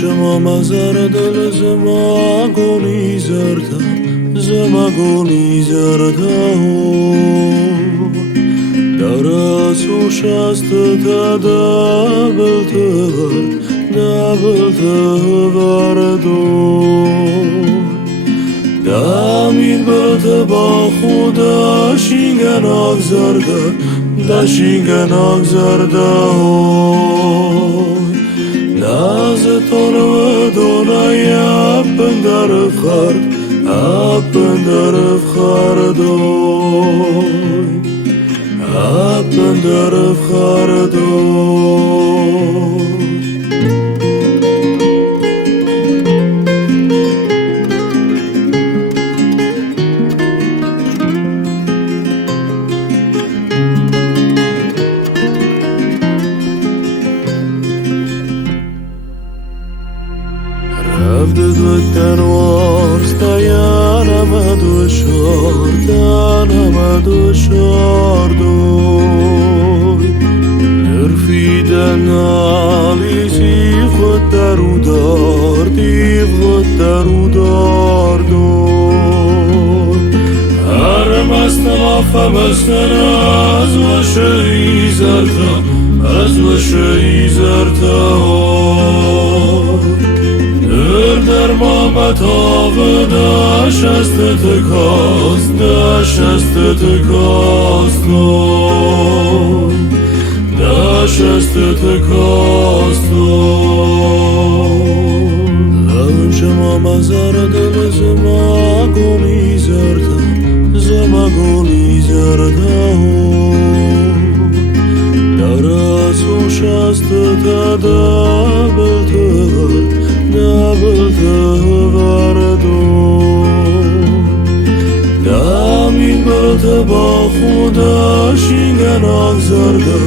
شما مزار دل زمگونی زرده زمگونی زرده در سوش است تا دبل تور دامید برد با خدا شینگن آگزرده دشینگن آگزرده نازتون و دونای اپن در افخار دوی اپن در افخار دوی رفت دنوار ستایانم دوشار دوی نرفیدن آلیسی خود درو دار دوی هر مستم فمستن از وشهی زرتا در مامت آب داشت تکاست لون شما مزار دل زمگونی زرده در سوش است تا دبل تور دامید برد با خدا شینگن آگزرده